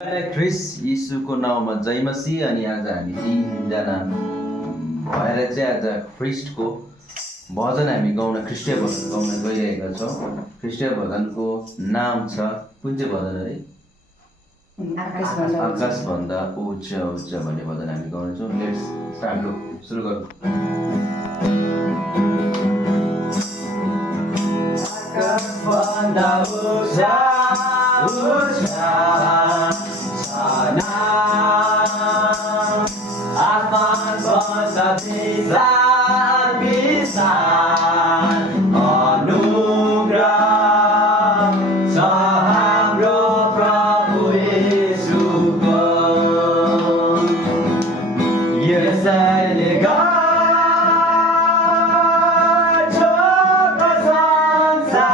ख्रिस यीशुको नाउँमा जय मसीह। अनि आज हामी तीनजना भएर चाहिँ आज ख्रिस्टको भजन हामी ख्रिस्टीय भजन गाउन गइरहेका छौँ। ख्रिस्टीय भजनको नाम छ कुन चाहिँ भजन अरे? आकाशभन्दा उच्च उच्च भन्ने भजन हामी गाउनेछौँ। Let's start. सुरु गरौँ। आकाशभन्दा उच्च उच्च आसमानभन्दा विशाल विशाल अनुग्रह छ हाम्रो प्रभु येशूको। यसैले गर्छ प्रशंसा,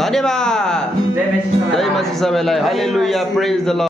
धन्यवाद। जय मसीह सबैलाई। हालेलुया, प्रेज द लर्ड।